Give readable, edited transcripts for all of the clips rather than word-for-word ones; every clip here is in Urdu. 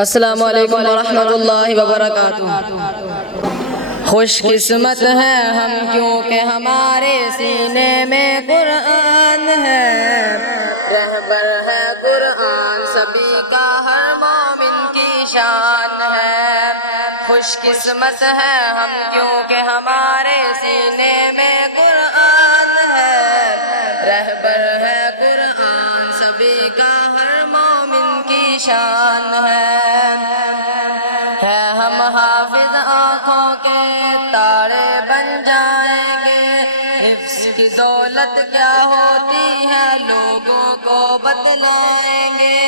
السلام علیکم ورحمۃ اللہ وبرکاتہ۔ خوش قسمت ہیں ہم کیونکہ ہمارے سینے میں قرآن ہے، رہبر ہے قرآن سبھی کا ہر مومن کی شان ہے۔ خوش قسمت ہیں ہم کیونکہ ہمارے سینے میں قرآن ہے، رہبر ہے قرآن سبھی کا ہر مومن کی شان ہے۔ ہم حافظ آنکھوں کے تارے بن جائیں گے، حفظ کی دولت کیا ہوتی ہے لوگوں کو بتلائیں گے۔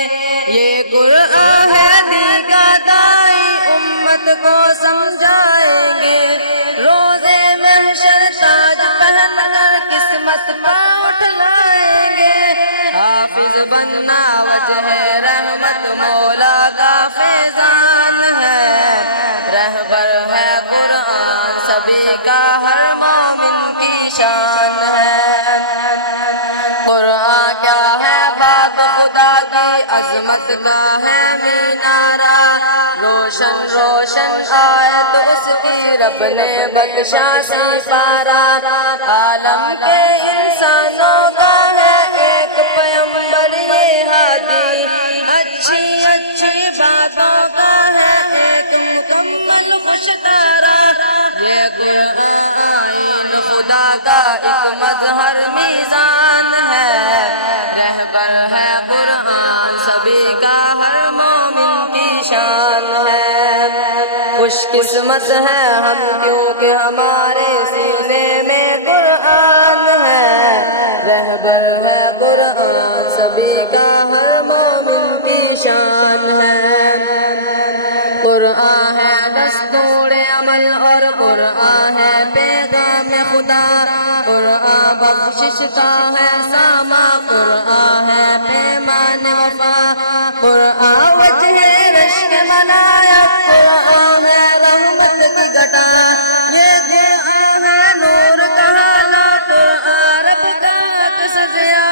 یہ قرآن ہے دین کا داعی امت کو سمجھائیں گے، روزے محشر تاج پہن کر قسمت پہ اٹھلائیں گے۔ حافظ بننا وجہ رحمت مولا کا فیضان ہے، رہبر ہے قرآن سبھی کا ہر مومن کی شان ہے۔ قرآن کیا ہے بات خدا کی عظمت کا ہے مینارہ، روشن روشن آیت اس کی رب نے بخشا سپارہ، عالم کے انسانوں کا ہے ایک پیغمبر یہ ہادی، اچھی اچھی باتوں کا ہے ایک مکمل خوشدارا۔ یہ قرآن آئین خدا کا ایک مظہر میزان ہے، رہبر ہے قرآن سبھی کا ہر مومن کی شان ہے۔ خوش قسمت ہے ہم کیونکہ ہمارے سینے میں قرآن ہے، رہبر ہے قرآن سبھی کا ہر مومن کی شان ہے۔ قرآن ہے دستور عمل اور قرآن ہے پیغام خدا، قرآن بخشش کا ہے ساما، قرآن ہے پیمان وفا، قرآن وجہ رشک منایت، قرآن ہے رحمت کی گھٹا۔ یہ قرآن ہے نور کا حالا، قرآن رب کا سجیا،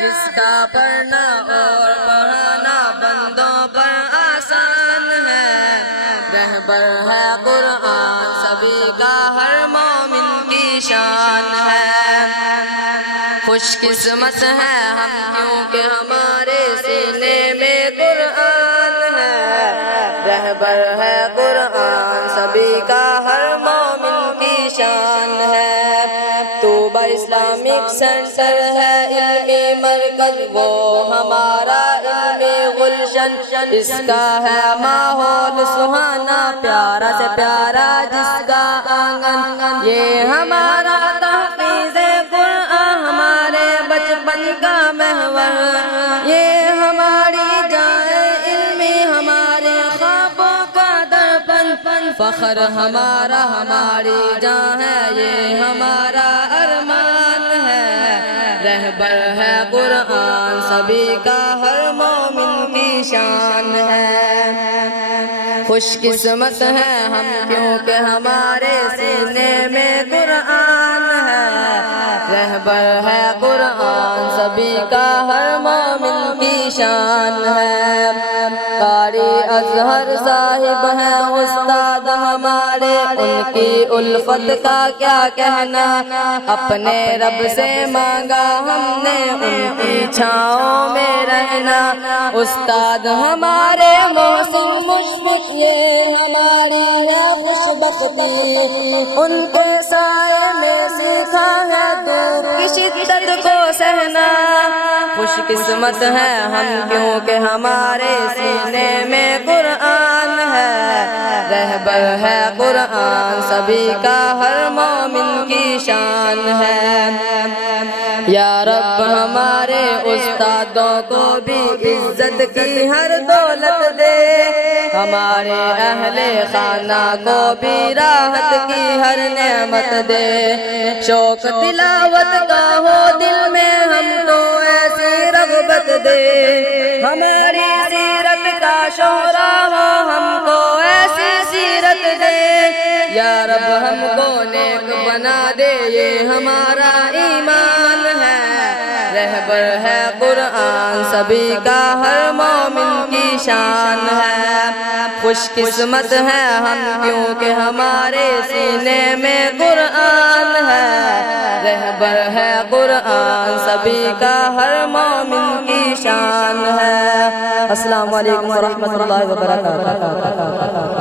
جس کا پڑھنا اور پڑھانا بندوں پر آسان ہے، رہبر ہے قرآن سبھی کا ہر مومن کی شان ہے۔ خوش قسمت ہے ہم کیونکہ ہمارے سینے میں قرآن ہے، رہبر ہے قرآن سبھی کا ہر مومن کی شان ہے۔ طوبہ اسلامک سینٹر ہے علمی مرکز، وہ ہمارا علمی گلشن، اس کا ہے ماحول سہانا، پیارا سے پیارا جس کا آنگن، یہ ہمارا تحفیظ قرآن ہمارے بچپن کا محور، یہ ہماری جائے علمی ہمارے خوابوں کا درپن، فخر ہمارا ہماری جان ہے یہ ہمارا ارمان ہے، رہبر ہے قرآن سبھی کا ہر مومن کی شان ہے۔ خوش قسمت ہے ہم کیونکہ ہمارے سینے میں قرآن ہے، رہبر ہے قرآن سبھی کا ہر مومن کی شان ہے۔ قاری اظہر صاحب ہیں استاد ہمارے، ان کی الفت کا کیا کہنا، اپنے رب سے مانگا ہم نے ان کی چھاؤں میں رہنا۔ استاد ہمارے محسن مشفق یہ ہماری ہے خوش بختی، ان کے سائے میں سیکھا ہے دکھ کی شدت کو سہنا۔ خوش قسمت ہے ہم کیونکہ ہمارے سینے میں قرآن ہے، رہبر ہے قرآن سبھی کا ہر مومن کی شان ہے۔ یا رب ہمارے استادوں کو بھی عزت کی ہر دولت دے، ہمارے اہل خانہ کو بھی راحت کی ہر نعمت دے، شوق تلاوت کا ہو دل میں ہم کو ایسی رغبت دے، ہماری سیرت کا شہرا ہو ہم کو ایسی سیرت دے، یا رب ہم کو نیک بنا دے یہ ہمارا ایمان ہے، رہبر ہے قرآن سبھی کا ہر مومن کی شان ہے۔ خوش قسمت ہیں ہم کیونکہ ہمارے سینے میں قرآن ہے، رہبر ہے قرآن سبھی کا ہر مومن کی شان ہے۔ السلام علیکم ورحمۃ اللہ وبرکاتہ۔